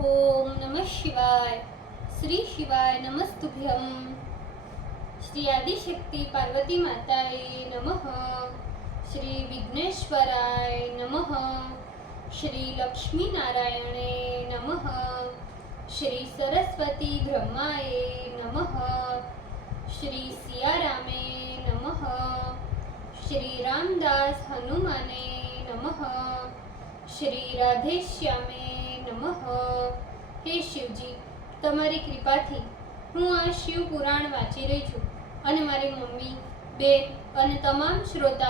ओम नमः शिवाय। श्री शिवाय नमस्तुभ्यं। श्री आदिशक्ति पार्वती माताए नमः। श्री विघ्नेश्वराय नमः। श्री लक्ष्मी नारायणे नमः। श्री सरस्वती ब्रह्माय नमः। श्री सियारामे नमः। श्री रामदास हनुमाने नमः। श्री राधेश्यामे नमः। हे शिवजी, તમારી કૃપાથી હું આ શિવ પુરાણ વાંચી રહી છું અને મારી મમ્મી, બેન અને તમામ શ્રોતા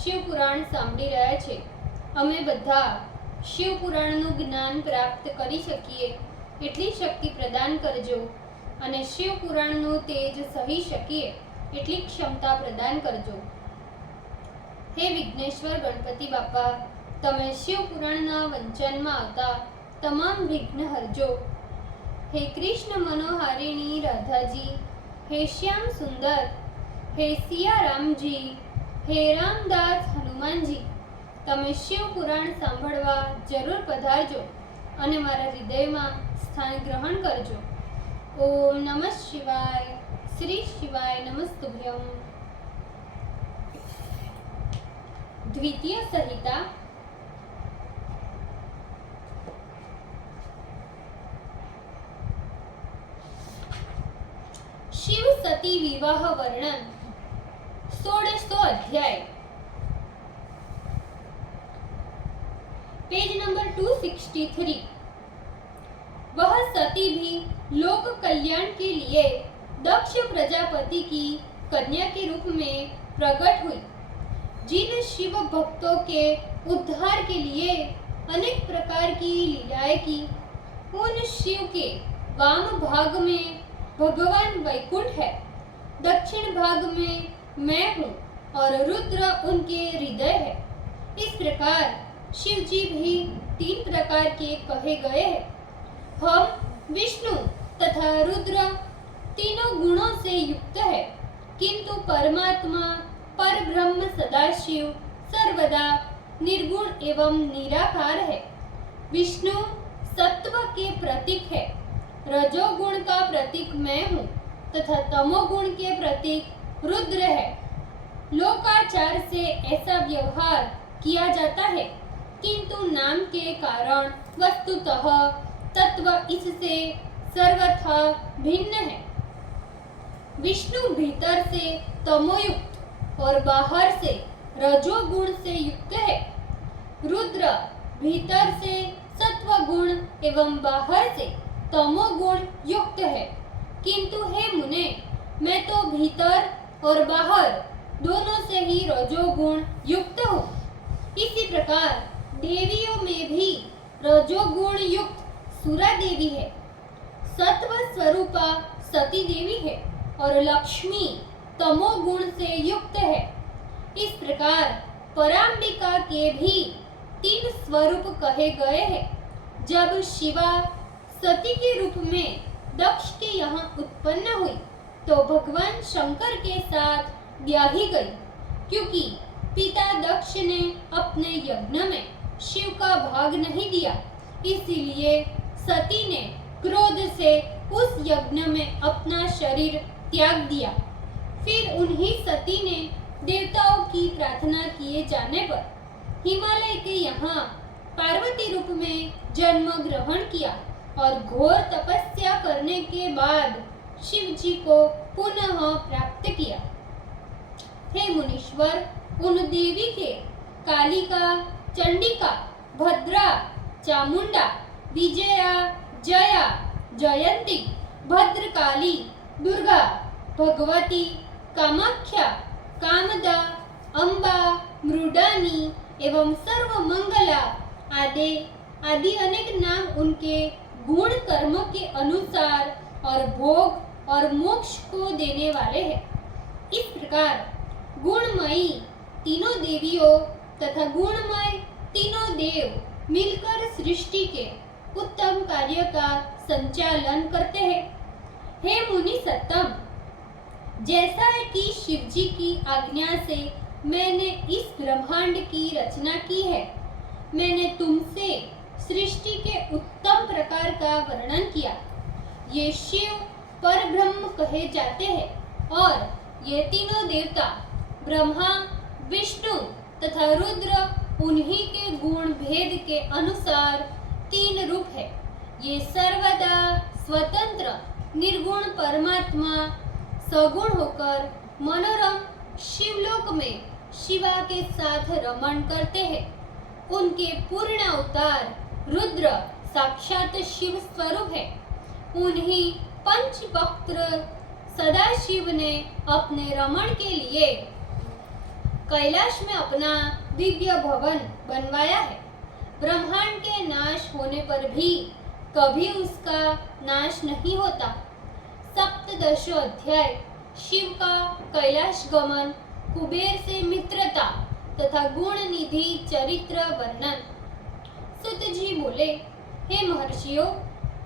શિવ પુરાણ સાંભળી રહ્યા છે. અમે બધા શિવ પુરાણનું જ્ઞાન પ્રાપ્ત કરી શકીએ એટલી શક્તિ પ્રદાન કરજો અને શિવ પુરાણનું તેજ સહી શકીએ એટલી ક્ષમતા પ્રદાન કરજો. હે વિઘ્નેશ્વર ગણપતિ બાપા, તમે શિવ પુરાણના વંચનમાં આવતા તમામ વિઘ્ન હરજો. हे कृष्ण मनोहारिणी राधा जी, हे श्याम सुंदर, हे सिया राम जी, हे रामदास हनुमान जी, તમે શિવ પુરાણ સાંભળવા જરૂર પધારજો અને મારા હૃદયમાં સ્થાન ગ્રહણ કરજો. ઓમ નમઃ શિવાય. શ્રી શિવાય નમસ્તુભ્યમ. દ્વિતીય સંહિતા. शिव सती विवाह वर्णन 1600 अध्याय. Page number 263. वह सती भी लोक कल्याण के लिए दक्ष प्रजापति की कन्या के रूप में प्रकट हुई. जिन शिव भक्तों के उद्धार के लिए अनेक प्रकार की लीलाएं की, उन शिव के वाम भाग में भगवान वैकुंठ है, दक्षिण भाग में मैं हूँ और रुद्र उनके हृदय है. इस प्रकार शिव जी भी 3 प्रकार के कहे गए हैं. हम विष्णु तथा रुद्र तीनों गुणों से युक्त है, किंतु परमात्मा परब्रह्म सदाशिव सर्वदा निर्गुण एवं निराकार है. विष्णु सत्व के प्रतीक है, रजोगुण का प्रतीक मैं हूँ तथा तमोगुण के प्रतीक रुद्र है. लोकाचार से ऐसा व्यवहार किया जाता है, किंतु नाम के कारण वस्तुतः तत्व इससे सर्वथा भिन्न है. विष्णु भीतर से तमोयुक्त और बाहर से रजोगुण से युक्त है. रुद्र भीतर से सत्वगुण एवं बाहर से तमोगुण युक्त है. किंतु हे मुने, मैं तो भीतर और बाहर दोनों से ही रजोगुण युक्त हूँ. इसी प्रकार देवियों में भी रजोगुण युक्त सुरा देवी है, सत्व स्वरूपा सती देवी है और लक्ष्मी तमोगुण से युक्त है. इस प्रकार पराम्बिका के भी 3 स्वरूप कहे गए हैं. जब शिवा सती के रूप में दक्ष के यहाँ उत्पन्न हुई तो भगवान शंकर के साथ ब्याही गई, क्योंकि पिता दक्ष ने अपने यज्ञ में शिव का भाग नहीं दिया. इसीलिए सती ने क्रोध से उस यज्ञ में अपना शरीर त्याग दिया. फिर उन्हीं सती ने देवताओं की प्रार्थना किए जाने पर हिमालय के यहाँ पार्वती रूप में जन्म ग्रहण किया और घोर तपस्या करने के बाद शिव जी को पुनः प्राप्त किया. हे मुनीश्वर, उन देवी के कालिका, चंडिका, भद्रा, चामुंडा, विजया, जया, जयंती, भद्रकाली, दुर्गा, भगवती, कामाख्या, कामदा, अंबा, मृडानी एवं सर्वमंगला आदि अनेक नाम उनके गुण कर्मों के अनुसार और भोग और मोक्ष को देने वाले हैं. इस प्रकार गुणमयी तीनों देवियों तथा गुणमय तीनों देव मिलकर सृष्टि के उत्तम कार्य का संचालन करते हैं. हे मुनि सत्तम, जैसा कि शिव जी की आज्ञा से मैंने इस ब्रह्मांड की रचना की है, मैंने तुमसे सृष्टि के उत्तम प्रकार का वर्णन किया। ये शिव परब्रह्म कहे जाते हैं और ये तीनों देवता ब्रह्मा, विष्णु तथा रुद्र उन्हीं के गुण भेद के अनुसार तीन रूप है। ये सर्वदा स्वतंत्र निर्गुण परमात्मा सगुण होकर मनोरम शिवलोक में शिवा के साथ रमण करते हैं। उनके पूर्ण अवतार रुद्र साक्षात शिव स्वरूप है। उन्हीं पंचवक्त्र सदाशिव ने अपने रमण के लिए कैलाश में अपना दिव्य भवन बनवाया है। ब्रह्मांड के नाश होने पर भी कभी उसका नाश नहीं होता। सप्तदश अध्याय शिव का कैलाश गमन, कुबेर से मित्रता तथा गुण निधि चरित्र वर्णन। सुत जी बोले, हे महर्षियों,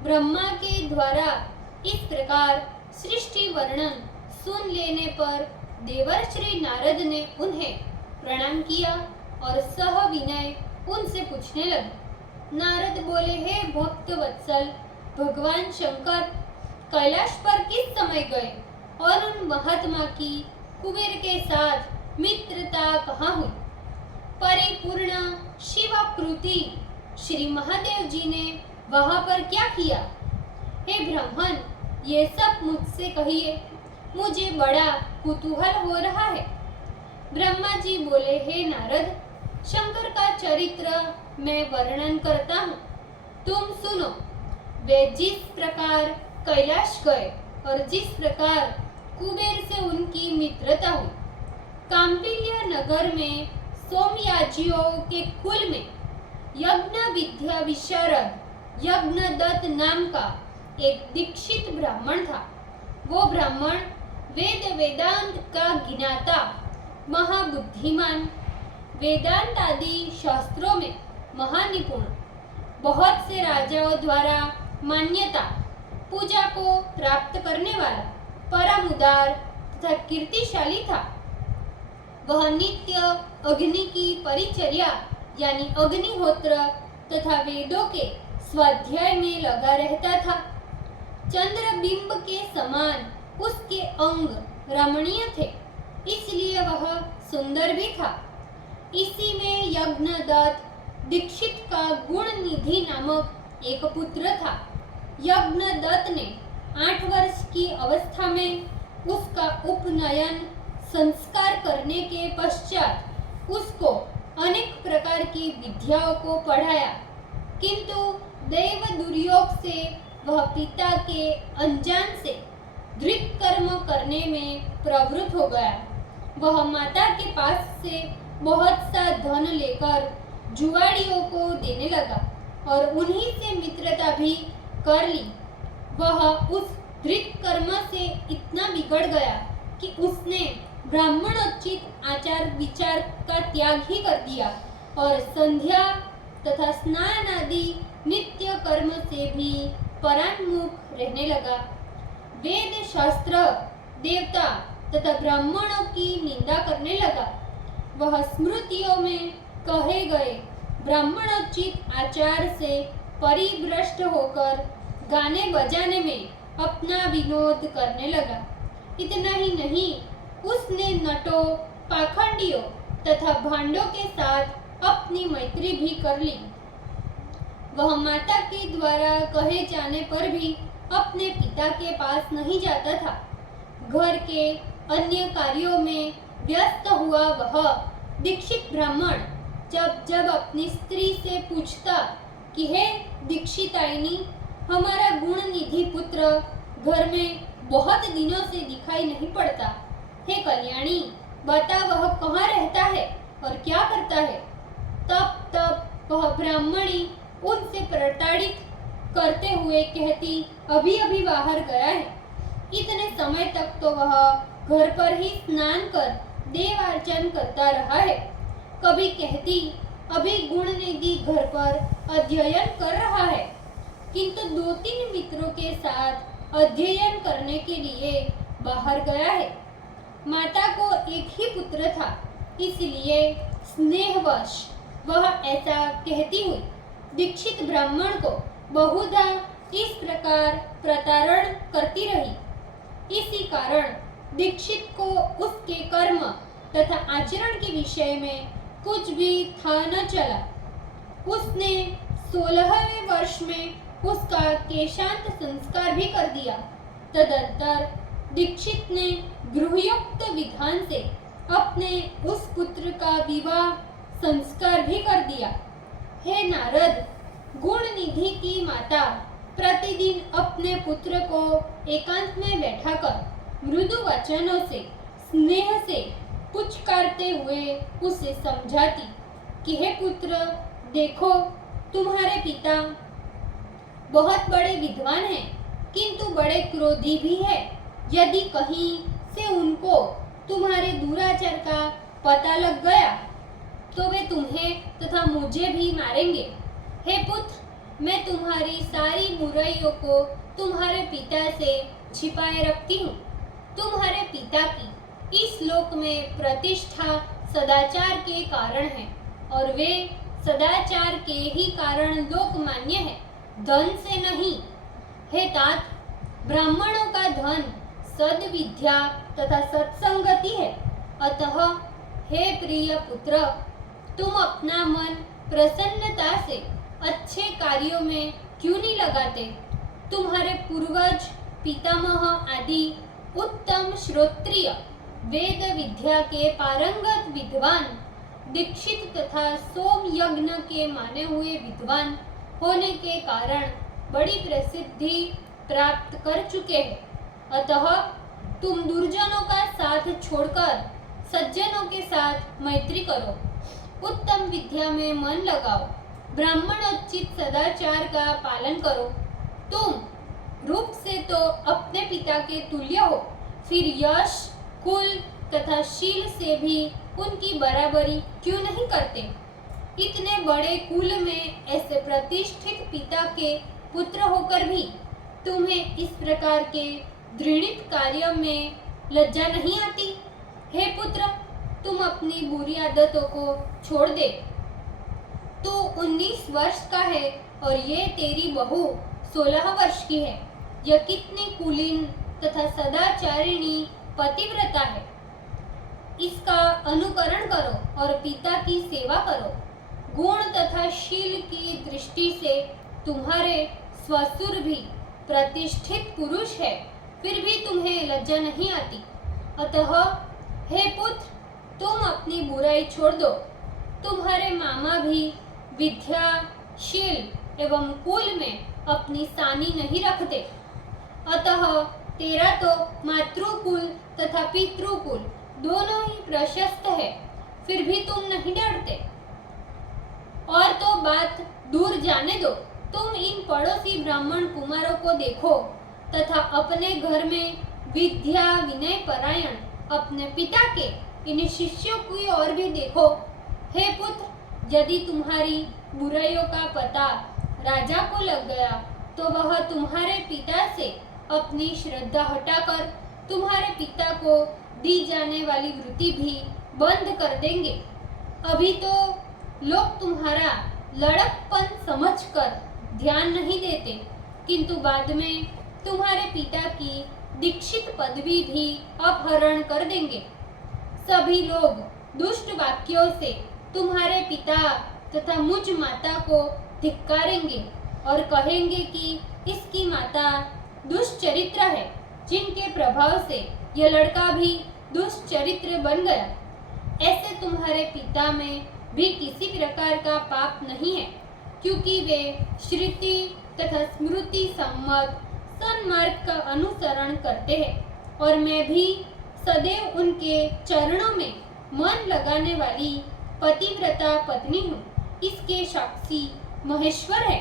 ब्रह्मा के द्वारा इस प्रकार सृष्टि वर्णन सुन लेने पर देवर्षि नारद ने उन्हें प्रणाम किया और सविनय उनसे पूछने लगे। नारद बोले, हे भक्त वत्सल, भगवान शंकर कैलाश पर किस समय गए और उन महात्मा की कुबेर के साथ मित्रता कहाँ हुई? परिपूर्ण शिवाकृति श्री महादेव जी ने वहां पर क्या किया? हे ब्राह्मण, ये सब मुझसे कहिए, मुझे बड़ा कुतूहल हो रहा है। ब्रह्मा जी बोले, हे नारद, शंकर का चरित्र मैं वर्णन करता हूँ, तुम सुनो। वे जिस प्रकार कैलाश गए और जिस प्रकार कुबेर से उनकी मित्रता हुई। कांपिल्य नगर में सोमयाजियों के कुल में यज्ञ विद्या विशारद यज्ञदत्त नाम का एक दीक्षित ब्राह्मण था। वो ब्राह्मण वेद वेदांत का ज्ञाता, महाबुद्धिमान, वेदांत आदि शास्त्रों में महानिपुण, बहुत से राजाओं द्वारा मान्यता पूजा को प्राप्त करने वाला, परम उदार तथा कीर्तिशाली था। वह नित्य अग्नि की परिचर्या यानी अग्निहोत्र तथा वेदों के स्वाध्याय में लगा रहता था। चंद्रबिंब के समान उसके अंग रमणीय थे, इसलिए वह सुंदर भी था। इसी में यज्ञदत्त दीक्षित का गुण निधि नामक एक पुत्र था। यज्ञदत्त ने 8 वर्ष की अवस्था में उसका उपनयन संस्कार करने के पश्चात उसको अनेक प्रकार की विद्याओं को पढ़ाया, किंतु दैव दुर्योग से वह पिता के अनजान से धृत कर्म करने में प्रवृत्त हो गया। वह माता के पास से बहुत सा धन लेकर जुआड़ियों को देने लगा और उन्हीं से मित्रता भी कर ली। वह उस धृत कर्म से इतना बिगड़ गया कि उसने ब्राह्मणोचित आचार विचार का त्याग ही कर दिया और संध्या तथा स्नान आदि नित्य कर्म से भी परान्मुख रहने लगा। वेद शास्त्र, देवता तथा ब्राह्मणों की निंदा करने लगा। वह स्मृतियों में कहे गए ब्राह्मणोचित आचार से परिभ्रष्ट होकर गाने बजाने में अपना विनोद करने लगा। इतना ही नहीं, उसने नटों, पाखंडियों तथा भांडों के साथ अपनी मैत्री भी कर ली। वह माता के द्वारा कहे जाने पर भी अपने पिता के पास नहीं जाता था। घर के अन्य कार्यों में व्यस्त हुआ वह दीक्षित ब्राह्मण जब जब अपनी स्त्री से पूछता कि हे दीक्षिताइनी, हमारा गुण निधि पुत्र घर में बहुत दिनों से दिखाई नहीं पड़ता, हे कल्याणी, बता वह कहाँ रहता है और क्या करता है? तब तब वह ब्राह्मणी उनसे प्रताड़ित करते हुए कहती, अभी अभी बाहर गया है। इतने समय तक तो वह घर पर ही स्नान कर देवार्चन करता रहा है। कभी कहती, अभी गुण निधि घर पर अध्ययन कर रहा है, किंतु 2-3 मित्रों के साथ अध्ययन करने के लिए बाहर गया है। माता को एक ही पुत्र था, इसलिए स्नेहवश वह ऐसा कहती हुई। दीक्षित ब्राह्मण को बहुधा इस प्रकार प्रताड़न करती रही। इसी कारण दीक्षित को उसके कर्म तथा आचरण के विषय में कुछ भी था न चला। उसने 16वें वर्ष में उसका केशांत संस्कार भी कर दिया। तदंतर दीक्षित ने गृहयुक्त विधान से अपने उस पुत्र का विवाह संस्कार भी कर दिया। हे नारद, गुण निधि की माता प्रतिदिन अपने पुत्र को एकांत में बैठाकर मृदु वचनों से स्नेह से पुचकारते हुए उसे समझाती कि हे पुत्र, देखो तुम्हारे पिता बहुत बड़े विद्वान हैं, किंतु बड़े क्रोधी भी है। यदि कहीं से उनको तुम्हारे दुराचार का पता लग गया तो वे तुम्हें तथा मुझे भी मारेंगे। हे पुत्र, मैं तुम्हारी सारी बुराइयों को तुम्हारे पिता से छिपाए रखती हूँ। तुम्हारे पिता की इस लोक में प्रतिष्ठा सदाचार के कारण है और वे सदाचार के ही कारण लोकमान्य है, धन से नहीं। हे तात, ब्राह्मणों का धन सद्विद्या तथा सत्संगति है। अतः हे प्रिय पुत्र, तुम अपना मन प्रसन्नता से अच्छे कार्यों में क्यों नहीं लगाते? तुम्हारे पूर्वज पितामह आदि उत्तम श्रोत्रिय वेद विद्या के पारंगत विद्वान, दीक्षित तथा सोम यज्ञ के माने हुए विद्वान होने के कारण बड़ी प्रसिद्धि प्राप्त कर चुके हैं। अतः तुम दुर्जनों का साथ छोड़कर सज्जनों के साथ मैत्री करो, उत्तम विद्या में मन लगाओ, ब्राह्मणोचित सदाचार का पालन करो। तुम रूप से तो अपने पिता के तुल्य हो, फिर यश, कुल तथा शील से भी उनकी बराबरी क्यों नहीं करते? इतने बड़े कुल में ऐसे प्रतिष्ठित पिता के पुत्र होकर भी तुम्हें इस प्रकार के घृणित कार्य में लज्जा नहीं आती? हे पुत्र, तुम अपनी बुरी आदतों को छोड़ दे। तू 19 वर्ष का है और ये तेरी बहू 16 वर्ष की है। यह कितनी कुलीन तथा सदाचारिणी पतिव्रता है। इसका अनुकरण करो और पिता की सेवा करो। गुण तथा शील की दृष्टि से तुम्हारे ससुर भी प्रतिष्ठित पुरुष है, फिर भी तुम्हें लज्जा नहीं आती। अतः हे पुत्र, तुम अपनी बुराई छोड़ दो। तुम्हारे मामा भी विद्या, शील एवं कुल में अपनी सानी नहीं रखते। अतः तेरा तो मातृकुल तथा पितृकुल दोनों ही प्रशस्त है, फिर भी तुम नहीं डरते। और तो बात दूर जाने दो, तुम इन पड़ोसी ब्राह्मण कुमारों को देखो तथा अपने घर में विद्या विनय परायण अपने पिता के इन शिष्यों की ओर भी देखो। हे पुत्र, यदि तुम्हारी बुराइयों का पता राजा को लग गया तो वह तुम्हारे पिता से अपनी श्रद्धा हटाकर तुम्हारे पिता को दी जाने वाली वृत्ति भी बंद कर देंगे। अभी तो लोग तुम्हारा लड़कपन समझकर ध्यान नहीं देते, किंतु बाद में तुम्हारे पिता की दीक्षित पदवी भी अपहरण कर देंगे। सभी लोग दुष्ट वाक्यों से तुम्हारे पिता तथा मुझ माता को धिक्कारेंगे और कहेंगे कि इसकी माता दुष्चरित्र है, जिनके प्रभाव से यह लड़का भी दुष्चरित्र बन गया। ऐसे तुम्हारे पिता में भी किसी प्रकार का पाप नहीं है, क्योंकि वे श्रुति तथा स्मृति सम्मत सन्मार्ग का अनुसरण करते हैं और मैं भी सदैव उनके चरणों में मन लगाने वाली पतिव्रता पत्नी हूँ। इसके साक्षी महेश्वर है।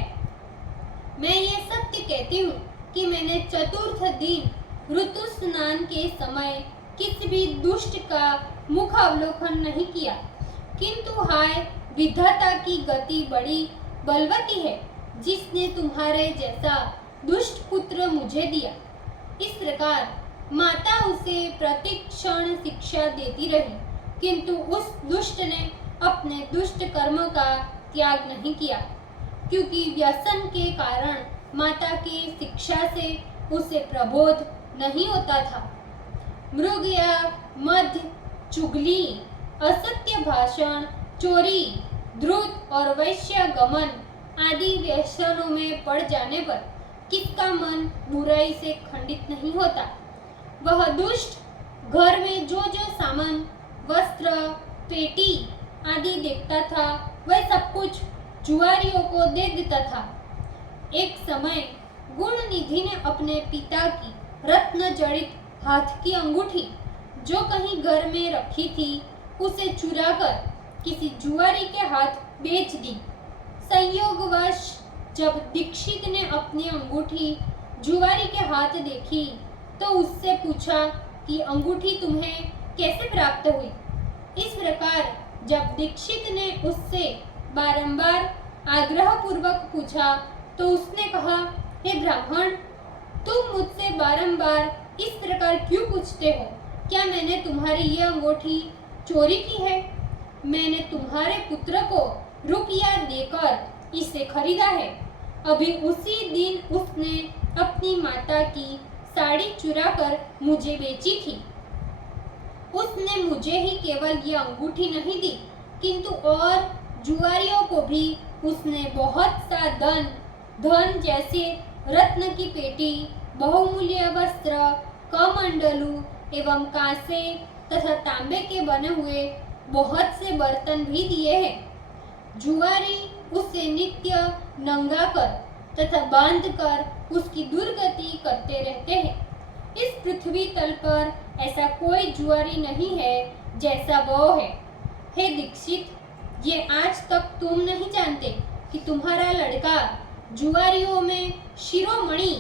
मैं ये सत्य कहती हूँ कि मैंने चतुर्थ दिन ऋतु स्नान के समय किसी भी दुष्ट का मुख अवलोकन नहीं किया, किंतु हाय विधाता की गति बड़ी बलवती है, जिसने तुम्हारे जैसा दुष्ट पुत्र मुझे दिया। इस प्रकार माता उसे प्रतिक्षण शिक्षा देती रही, किंतु उस दुष्ट ने अपने दुष्ट कर्मों का त्याग नहीं किया। क्योंकि व्यसन के कारण माता की शिक्षा से उसे प्रबोध नहीं होता था। मृग या मध्य, चुगली, असत्य भाषण, चोरी, द्रुत और वैश्यगमन आदि व्यसनों में पड़ जाने पर किसका मन बुराई से खंडित नहीं होता। वह दुष्ट घर में जो जो सामान, वस्त्र, पेटी आदि देखता था वह सब कुछ जुआरियों को दे देता था। एक समय गुणनिधि ने अपने पिता की रत्न जड़ित हाथ की अंगूठी जो कहीं घर में रखी थी उसे चुराकर किसी जुआरी के हाथ बेच दी। संयोगवश जब दीक्षित ने अपनी अंगूठी जुआरी के हाथ देखी तो उससे पूछा कि अंगूठी तुम्हें कैसे प्राप्त हुई। इस प्रकार जब दीक्षित ने उससे बारंबार आग्रहपूर्वक पूछा तो उसने कहा, हे ब्राह्मण, तुम मुझसे बारंबार इस प्रकार क्यों पूछते हो? क्या मैंने तुम्हारी ये अंगूठी चोरी की है? मैंने तुम्हारे पुत्र को रुपया देकर इसे खरीदा है। अभी उसी दिन उसने अपनी माता की साड़ी चुराकर मुझे बेची थी। उसने मुझे ही केवल ये अंगूठी नहीं दी, किंतु और जुआरियों को भी उसने बहुत सा धन जैसे रत्न की पेटी, बहुमूल्य वस्त्र, कमंडलू एवं कांसे तथा तांबे के बने हुए बहुत से बर्तन भी दिए हैं। जुआरी उसे नित्य नंगा कर तथा बांधकर उसकी दुर्गति करते रहते हैं। इस पृथ्वी तल पर ऐसा कोई जुआरी नहीं है जैसा वो है। हे दीक्षित, ये आज तक तुम नहीं जानते कि तुम्हारा लड़का जुआरियों में शिरोमणि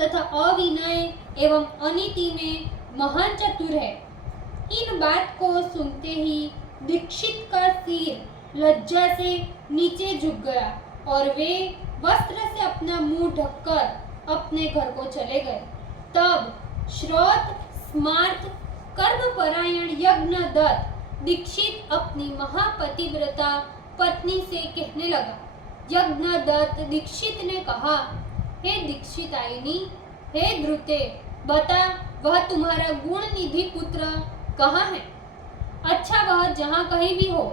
तथा अविनय एवं अनीति में महान चतुर है। इन बात को सुनते ही दीक्षित का सिर लज्जा से नीचे झुक गया और वे वस्त्र से अपना मुंह ढककर अपने घर को चले गए। तब श्रोत स्मार्त कर्मपरायण यज्ञदत्त दीक्षित अपनी महापतिव्रता पत्नी से कहने लगा। यज्ञदत्त दीक्षित ने कहा, हे दीक्षितायिनी, हे द्रुते, बता वह तुम्हारा गुणनिधि पुत्र कहाँ है? अच्छा, वह जहाँ कहीं भी हो,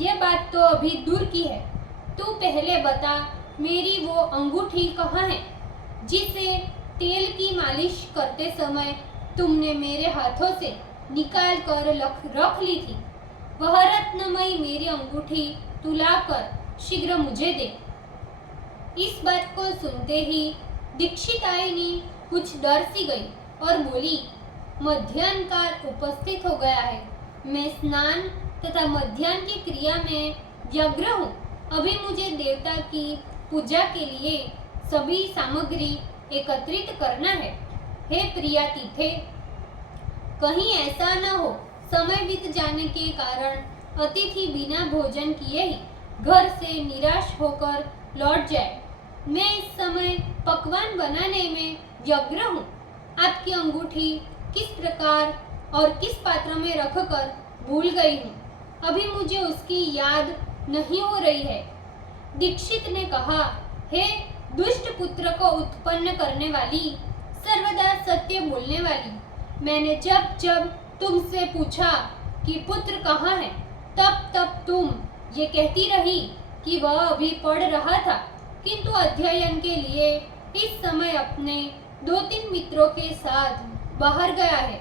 ये बात तो अभी दूर की है। तू पहले बता, मेरी वो अंगूठी कहाँ है जिसे तेल की मालिश करते समय तुमने मेरे हाथों से निकाल कर रख ली थी। वह रत्नमयी मेरी अंगूठी तू लाकर शीघ्र मुझे दे। इस बात को सुनते ही दीक्षितायिनी कुछ डर सी गई और बोली, मध्याह्न काल उपस्थित हो गया है। मैं स्नान तथा मध्याह्न की क्रिया में व्यग्र हूँ। अभी मुझे देवता की पूजा के लिए सभी सामग्री एकत्रित करना है। हे प्रिया तीथे, कहीं ऐसा न हो समय बीत जाने के कारण अतिथि बिना भोजन किए ही घर से निराश होकर लौट जाए। मैं इस समय पकवान बनाने में व्यग्र हूँ। आपकी अंगूठी किस प्रकार और किस पात्र में रखकर भूल गई हूँ। अभी मुझे उसकी याद नहीं हो रही है। दीक्षित ने कहा, हे दुष्ट पुत्र को उत्पन्न करने वाली, सर्वदा सत्य बोलने वाली, मैंने जब जब तुमसे पूछा कि पुत्र कहाँ है, तब तब तुम ये कहती रही कि वह अभी पढ़ रहा था, किंतु अध्ययन के लिए इस समय अपने 2-3 मित्रों के साथ बाहर गया है।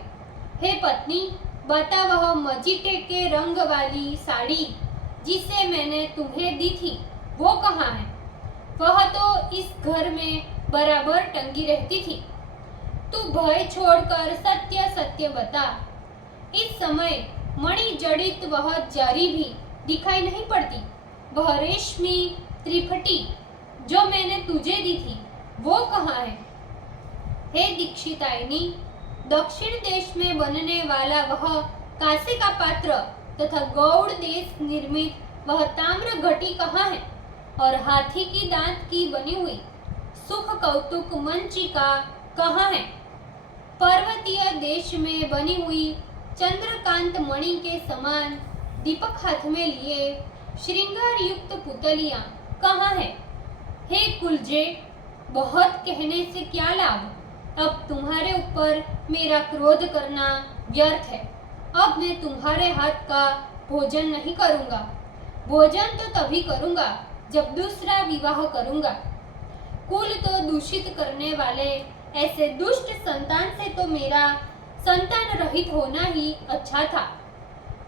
हे पत्नी, बता वह मजीटे के रंग वाली साड़ी जिसे मैंने तुम्हें दी थी वो कहाँ है? वह तो इस घर में बराबर टंगी रहती थी। तू भय छोड़कर सत्य सत्य बता। इस समय मणि जड़ित वह जरी भी दिखाई नहीं पड़ती। वह रेशमी त्रिफटी जो मैंने तुझे दी थी वो कहाँ है? हे दीक्षितायिनी, दक्षिण देश में बनने वाला वह कांसे का पात्र तथा गौड़ देश निर्मित वह ताम्र घटी कहाँ है? और हाथी की दांत की बनी हुई सुख कौतुक मंचिका कहाँ है? पर्वतीय देश में बनी हुई चंद्रकांत मणि के समान दीपक हाथ में लिए श्रृंगार युक्त पुतलियां कहाँ है? हे कुलजे, बहुत कहने से क्या लाभ? अब तुम्हारे ऊपर मेरा क्रोध करना व्यर्थ है। अब मैं तुम्हारे हाथ का भोजन नहीं करूंगा। भोजन तो तभी करूंगा जब दूसरा विवाह करूंगा। कुल तो दूषित करने वाले ऐसे दुष्ट संतान से तो मेरा संतान रहित होना ही अच्छा था।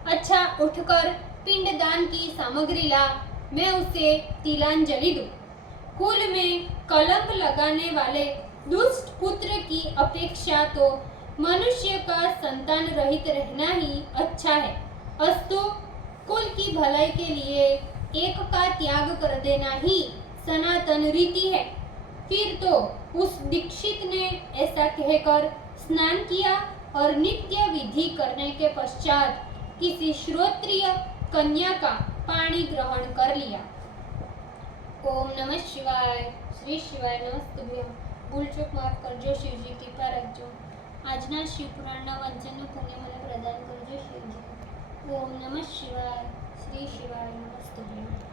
अच्छा, उठकर पिंडदान की सामग्री ला, मैं उसे तिलांजलि दूं। कुल में कलंक लगाने वाले दुष्ट पुत्र की अपेक्षा तो मनुष्य का संतान रहित रहना ही अच्छा है। अस्तु, कुल की भलाई के लिए एक का त्याग कर देना ही सनातन रीति है। फिर तो उस दीक्षित ने ऐसा कहकर स्नान किया और नित्य विधि करने के पश्चात किसी श्रोत्रिय कन्या का पाणी ग्रहण कर लिया। ओम नमः शिवाय। श्री शिवाय नमस्तुभ्यम। ભૂલચૂક માફ કરજો શિવજી, કૃપા રાખજો। આજના શિવપુરાણના વાંચનનું પુણ્ય મને પ્રદાન કરજો શિવજી। ઓમ નમઃ શિવાય। શ્રી શિવાય નમસ્તુભ્યમ।